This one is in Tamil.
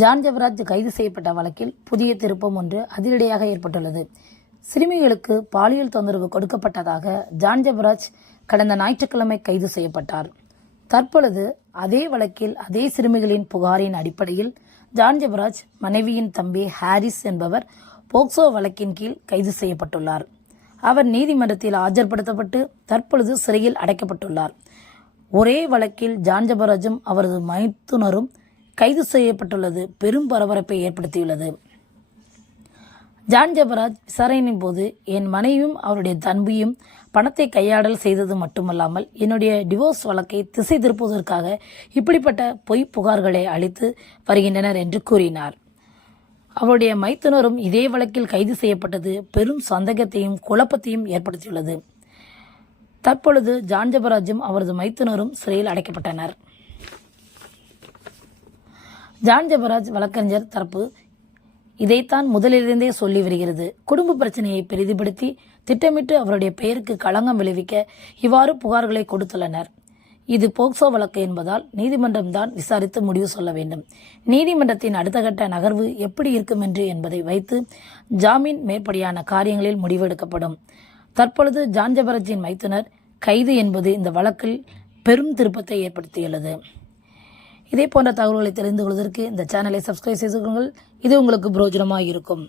ஜான் ஜெபராஜ் கைது செய்யப்பட்ட வழக்கில் புதிய திருப்பம் ஒன்று அதிரடியாக ஏற்பட்டுள்ளது. சிறுமிகளுக்கு பாலியல் தொந்தரவு கொடுக்கப்பட்டதாக ஜான் ஜெபராஜ் கடந்த ஞாயிற்றுக்கிழமை கைது செய்யப்பட்டார். தற்பொழுது அதே வழக்கில் அதே சிறுமிகளின் புகாரின் அடிப்படையில் ஜான் ஜெபராஜ் மனைவியின் தம்பி ஹாரிஸ் என்பவர் போக்சோ வழக்கின் கீழ் கைது செய்யப்பட்டுள்ளார். அவர் நீதிமன்றத்தில் ஆஜர்படுத்தப்பட்டு தற்பொழுது சிறையில் அடைக்கப்பட்டுள்ளார். ஒரே வழக்கில் ஜான் ஜெபராஜும் அவரது மைத்துனரும் கைது செய்யப்பட்டுள்ளது பெரும் பரபரப்பை ஏற்படுத்தியுள்ளது. ஜான் ஜெபராஜ் விசாரணையின் போது என் மனைவியும் அவருடைய தம்பியும் பணத்தை கையாடல் செய்தது மட்டுமல்லாமல் என்னுடைய டிவோர்ஸ் வழக்கை திசை திருப்புவதற்காக இப்படிப்பட்ட பொய் புகார்களை அளித்து வருகின்றனர் என்று கூறினார். அவருடைய மைத்துனரும் இதே வழக்கில் கைது செய்யப்பட்டது பெரும் சந்தேகத்தையும் குழப்பத்தையும் ஏற்படுத்தியுள்ளது. தற்பொழுது ஜான் ஜெபராஜும் அவரது மைத்துனரும் சிறையில் அடைக்கப்பட்டனர். ஜான் ஜெபராஜ் வழக்கறிஞர் தரப்பு இதைத்தான் முதலிலிருந்தே சொல்லி வருகிறது. குடும்ப பிரச்சனையை பெரிதுபடுத்தி திட்டமிட்டு அவருடைய பெயருக்கு களங்கம் விளைவிக்க இவ்வாறு புகார்களை கொடுத்துள்ளனர். இது போக்சோ வழக்கு என்பதால் நீதிமன்றம்தான் விசாரித்து முடிவு சொல்ல வேண்டும். நீதிமன்றத்தின் அடுத்த கட்ட நகர்வு எப்படி இருக்கும் என்பதை வைத்து ஜாமீன் மேற்படியான காரியங்களில் முடிவெடுக்கப்படும். தற்பொழுது ஜான் ஜெபராஜின் மைத்துனர் கைது என்பது இந்த வழக்கில் பெரும் திருப்பத்தை ஏற்படுத்தியுள்ளது. இதே போன்ற தகவல்களை தெரிந்து கொள்வதற்கு இந்த சேனலை சப்ஸ்கிரைப் செய்து கொள்ளுங்கள். இது உங்களுக்கு பிரயோஜனமாக இருக்கும்.